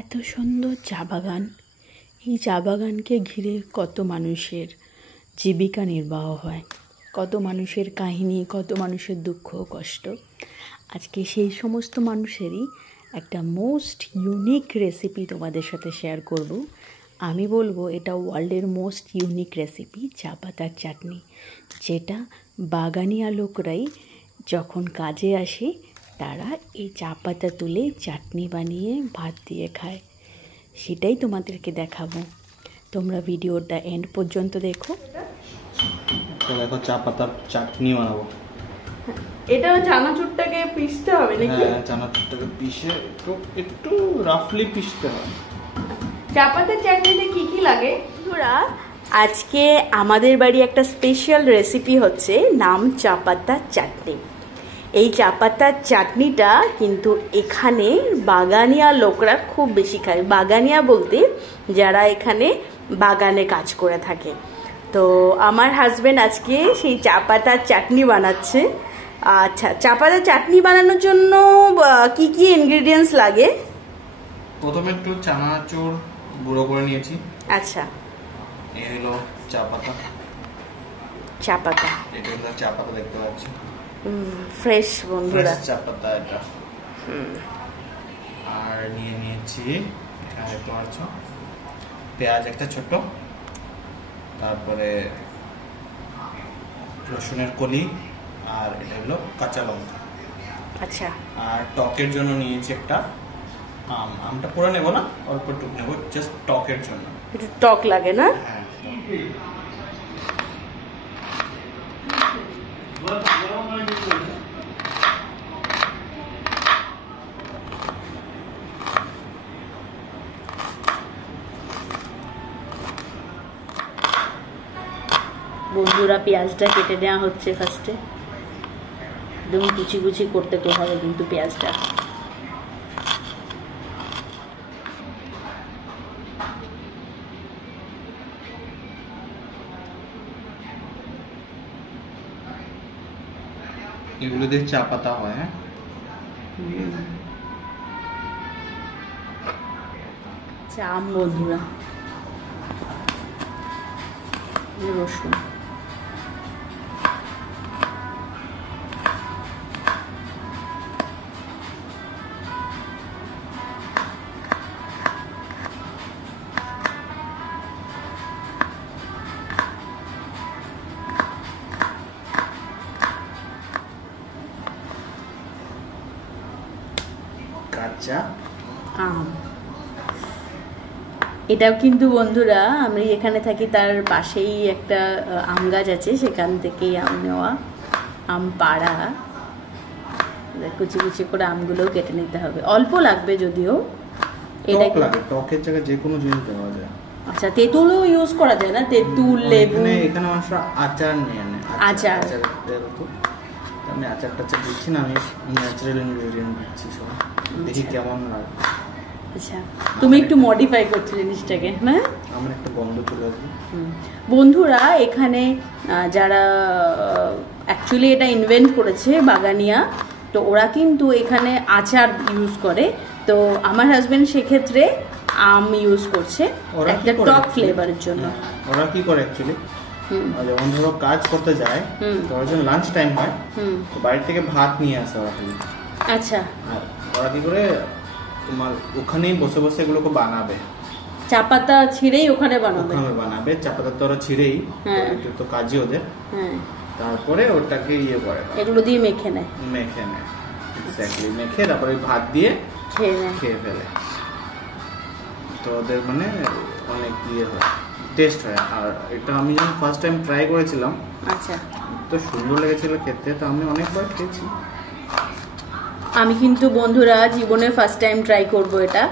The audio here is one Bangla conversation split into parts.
এত সুন্দর চা বাগান। এই চা বাগানকে ঘিরে কত মানুষের জীবিকা নির্বাহ হয়, কত মানুষের কাহিনী, কত মানুষের দুঃখ কষ্ট। আজকে সেই সমস্ত মানুষেরই একটা মোস্ট ইউনিক রেসিপি তোমাদের সাথে শেয়ার করব। আমি বলবো এটা ওয়ার্ল্ডের মোস্ট ইউনিক রেসিপি, চা পাতার চাটনি, যেটা বাগানিয়া লোকরাই যখন কাজে আসে তারা এই চা পাতা তুলে চাটনি বানিয়ে ভাত দিয়ে খায়। সেটাই তোমাদেরকে দেখাবো, তোমরা ভিডিওটা এন্ড পর্যন্ত দেখো। দেখো চা পাতার চাটনি বানাবো। এটা চানাচুরটাকে পিষতে হবে নাকি? হ্যাঁ, চানাচুরটাকে পিষে একটু রাফলি পিষতে হবে। চা পাতার চাটনিতে কি কি লাগে? বন্ধুরা, আজকে আমাদের বাড়ি একটা স্পেশাল রেসিপি হচ্ছে, নাম চা পাতার চাটনি। এই চা পাতার চাটনিটা কিন্তু এখানে বাগানিয়া লোকরা খুব বেশি খায়। বাগানিয়া বলতে যারা এখানে বাগানে কাজ করে থাকে। তো আমার হাজবেন্ড আজকে সেই চা পাতার চাটনি বানাচ্ছে। আচ্ছা, চা পাতার চাটনি বানানোর জন্য কি কি ইনগ্রেডিয়েন্টস লাগে? প্রথমে একটু চানাচুর গুঁড়ো করে নিয়েছি। আচ্ছা, এই হলো চা পাতা। চা পাতা, এটা হলো চা পাতা, দেখতে পাচ্ছি ফ্রেশ বন্ধুরা, চা পাতা এটা। আর নিয়ে নিয়েছি এখানে দেখতে পাচ্ছ পেঁয়াজ একটা ছোট, তারপরে রসুনের কলি, আর এটা হলো কাঁচা লঙ্কা। আচ্ছা, আর টকের জন্য নিয়েছি একটা আম। আমটা পুরো নেবো না, অল্প টুক নেবো, জাস্ট টকের জন্য। একটু টক লাগে না? হ্যাঁ। বন্ধুরা, পেঁয়াজটা কেটে নেওয়া হচ্ছে ফার্স্টে। একদম কুচি কুচি করতে হবে কিন্তু পেঁয়াজটা। এগুলো দিয়ে চা পাতা হয়। হ্যাঁ, চাম বন্ধুরা, রসুন, কাঁচা আম। এটাও কিন্তু বন্ধুরা, আমি এখানে থাকি তার পাশেই একটা আম গাছ আছে, সেখান থেকেই আম নেওয়া, আম পাড়া। কুচি কুচি করে আমগুলোও কেটে নিতে হবে, অল্প লাগবে যদিও। এটা লাগে, টকের জায়গায় যে কোনো জিনিস দেওয়া যায়। আচ্ছা, তেঁতুলও ইউজ করা যায় না? তেঁতুল, লেবু। এখানে মানুষ আচার নিয়ে নেয়। আচার, আমি আচার টাচার দিচ্ছি না, আমি ন্যাচারাল ইনগ্রেডিয়েন্ট দিচ্ছি সব। দেখি কেমন লাগে। আচ্ছা, তুমি একটু মডিফাই করছো জিনিসটাকে, না? আমার একটা গন্ধ চলে আসবে। বন্ধুরা, এখানে যারা অ্যাকচুয়ালি এটা ইনভেন্ট করেছে বাগানিয়া, তো ওরা কিন্তু এখানে আচার ইউজ করে। তো আমার হাজবেন্ড সেক্ষেত্রে আম ইউজ করছে একটা টক ফ্লেভারের জন্য। ওরা কি করে অ্যাকচুয়ালি, যখন ধরো কাজ করতে যায়, ওরা যখন লাঞ্চ টাইম হয়, তো বাড়ি থেকে ভাত নিয়ে আসে ওরা। আচ্ছা, আর ওরা কি করে তোমার ওখানেই বসে বসে এগুলোকে বানাবে, চা পাতা ছিঁড়েই ওখানে বানাবে। চা পাতা তো ওরা ছিঁড়েই, তো কাজই ওদের। তারপরে ওটাকে ইয়ে করে, এগুলো দিয়ে মেখে নেয়। এক্স্যাক্টলি, মেখে তারপরে ভাত দিয়ে খেয়ে ফেলে। তো ওদের মানে অনেক ইয়ে হয়, টেস্ট হয়। আর এটা আমি যখন ফার্স্ট টাইম ট্রাই করেছিলাম, আচ্ছা, তো সুন্দর লেগেছিল খেতে। তো আমি অনেকবার খেয়েছি। আমি কিন্তু বন্ধুরা জীবনে ফার্স্ট টাইম ট্রাই করব এটা।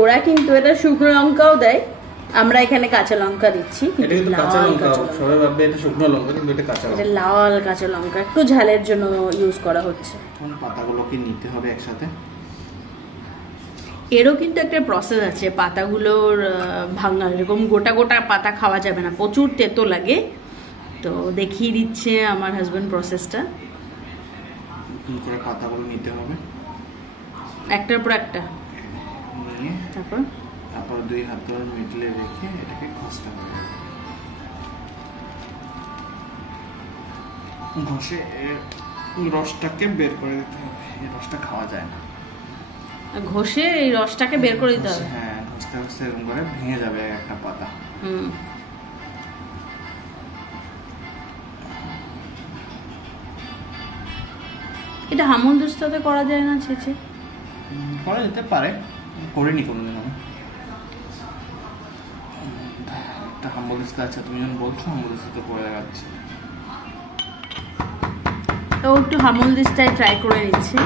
ওরা কিন্তু এটা শুকনো লঙ্কাও দেয়, আমরা এখানে কাঁচা লঙ্কা দিচ্ছি। সবাই ভাববে এটা শুকনো লঙ্কা, কিন্তু এটা কাঁচা লঙ্কা, এটা লাল কাঁচা লঙ্কা, একটু ঝালের জন্য ইউজ করা হচ্ছে। পাতাগুলোকে নিতে হবে একসাথে। এরও কিন্তু একটা প্রসেস আছে পাতাগুলোর ভাঙার। এরকম গোটা গোটা পাতা খাওয়া যাবে না, প্রচুর তেতো লাগে। তো দেখিয়ে দিচ্ছে আমার হাজব্যান্ড প্রসেসটা। করে পাতাগুলো নিতে হবে একটার পর একটা, নিয়ে তারপর দুই হাতের মিডলে রেখে এটাকে ঘষতে হবে। ঘষে এর রসটাকে বের করে দিতে হবে। এই রসটা খাওয়া যায় না। ঘষে এই রসটাকে বের করে দিতে হবে। হ্যাঁ, ঘষতে ঘষতে এরকম করে ভেঙে যাবে একটা পাতা। এটা হামল দুস্তাতে করা যায় না? ছেঁচে করা যেতে পারে, করিনি কোনোদিন আমি। একটা হামল দিস্তা আছে, তুমি যখন বলছো হামল দিস্তাতে করে দেখাচ্ছি। তো একটু হামল দিস্তায় ট্রাই করে নিচ্ছি।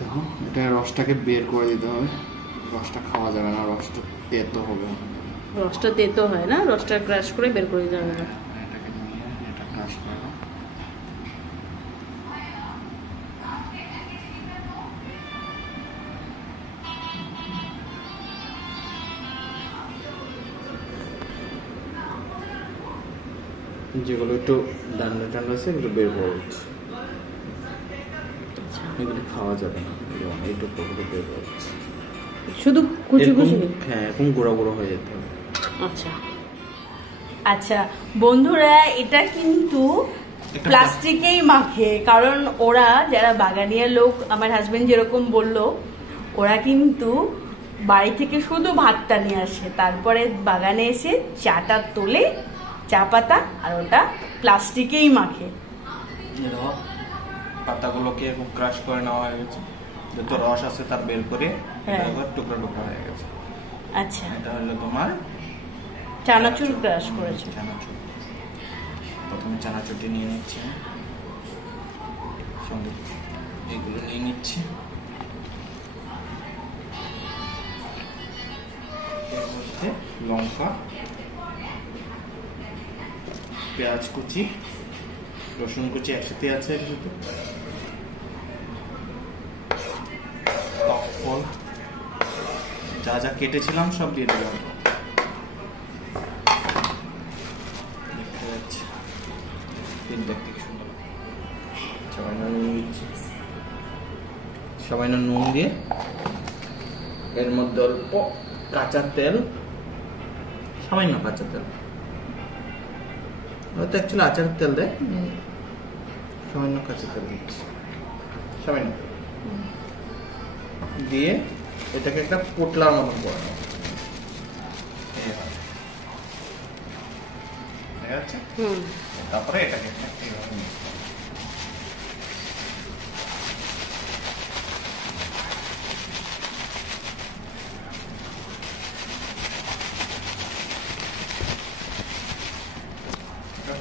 দেখো, এটা রসটাকে বের করে দিতে হবে। রসটা খাওয়া যাবে না, রসটা তেতো হবে। রসটা তেতো হয় না? রসটা ক্রাশ করে বের করে দিতে হবে। এটাকে নিয়ে এটা ক্রাশ করবো। যেগুলো একটু ডান্ডা টান্ডা আছে এগুলো বের করে দিচ্ছি। এগুলো খাওয়া যাবে না, এইটুকু বের করে দিচ্ছি। শুধু কুচি কুচি? হ্যাঁ, এরকম গুঁড়ো গুঁড়ো হয়ে যেতে হবে। আচ্ছা আচ্ছা বন্ধুরা, এটা কিন্তু প্লাস্টিকেই মাখে, কারণ ওরা যারা বাগানিয়া লোক, আমার হাজবেন্ড যেরকম বললো, ওরা কিন্তু বাড়ি থেকে শুধু ভাতটা নিয়ে আসে, তারপরে বাগানে এসে চাটা তোলে, চা পাতা, আর ওটা প্লাস্টিকেই মাখে। পাতাগুলোকে এরকম ক্রাশ করে নেওয়া হয়ে গেছে, যত রস আছে তার বের করে টুকরো টুকরো হয়ে গেছে। আচ্ছা, এটা হলো তোমার চানাচুর ক্রাশ করেছে। চানাচুর। প্রথমে চানাচুরটি নিয়ে নিচ্ছি, সঙ্গে এইগুলো নিয়ে নিচ্ছি। এর মধ্যে লঙ্কা, পেঁয়াজ কুচি, রসুন কুচি একসাথে আছে, এর সাথে ফল যা যা কেটেছিলাম সব দিয়ে দিলাম। দেখতে পাচ্ছি দেখতে কি সুন্দর। সামান্য নুন দিয়ে এর মধ্যে অল্প কাঁচা তেল, সামান্য কাঁচা তেল, হয়তো অ্যাকচুয়ালি আচারের তেল দেয়, সামান্য কাঁচা তেল দিচ্ছি, সামান্য দিয়ে এটাকে একটা পোটলার মতন করে নেব। ঠিক আছে, তারপরে এটাকে এইভাবে মিক্স করব।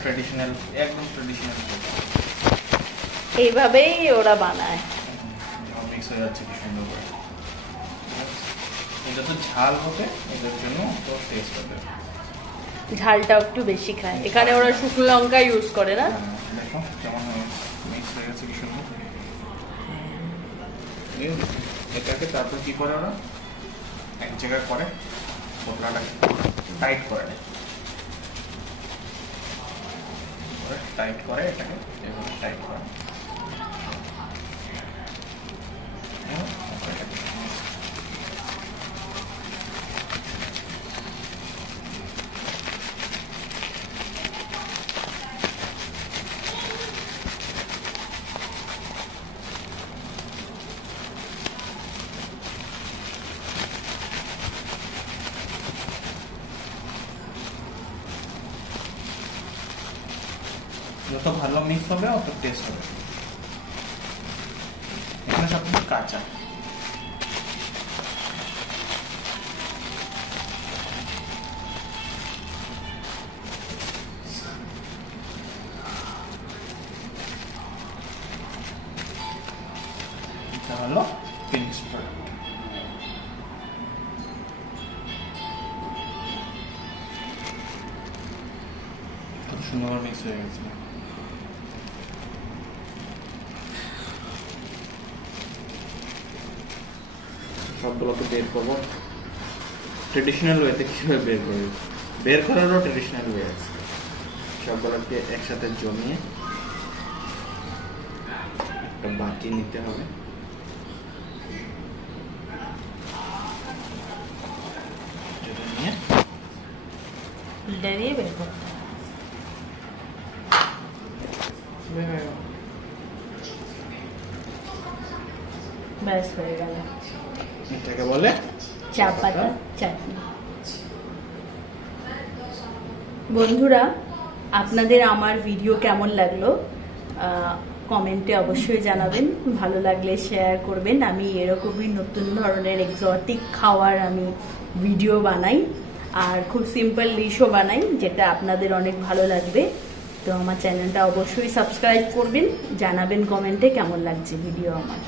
ট্র্যাডিশনাল, একদম ট্র্যাডিশনাল এইভাবেই ওরা বানায়। মিক্স হয়ে যাচ্ছে কি সুন্দর করে। এটা তো ঝাল হবে, এটার জন্য তো টেস্ট হবে, ঝালটা একটু বেশি খায়। এখানে ওরা শুকনো লঙ্কা ইউজ করে না? দেখো কেমন মিক্স হয়ে গেছে কি সুন্দর। এটাকে তারপর কি করে ওরা এক জায়গায় করে পোটলাটাকে টাইট করে নেয়, টাইট করে এটাকে এভাবে টাইট করে। যত ভালো মিক্স হবে অত টেস্ট হবে। এখানে সব কিছু কাঁচা, এটা হলো ফিনিশড প্রোডাক্ট। কত সুন্দর মিক্স হয়ে গেছে। সবগুলোকে বের করবো ট্রেডিশনাল ওয়েতে। কীভাবে বের করবো, বের করারও ট্রেডিশনাল ওয়ে আছে। সবগুলোকে একসাথে জমিয়ে একটা বাটি নিতে হবে, যেটা নিয়ে দাঁড়িয়ে বের করতে ব্যাস হয়ে গেল। এটাকে বলে চা পাতা চাটনি। বন্ধুরা, আপনাদের আমার ভিডিও কেমন লাগলো কমেন্টে অবশ্যই জানাবেন। ভালো লাগলে শেয়ার করবেন। আমি এরকমই নতুন ধরনের এক্সোটিক খাওয়ার আমি ভিডিও বানাই, আর খুব সিম্পল ডিশও বানাই, যেটা আপনাদের অনেক ভালো লাগবে। তো আমার চ্যানেলটা অবশ্যই সাবস্ক্রাইব করবেন, জানাবেন কমেন্টে কেমন লাগছে ভিডিও আমার।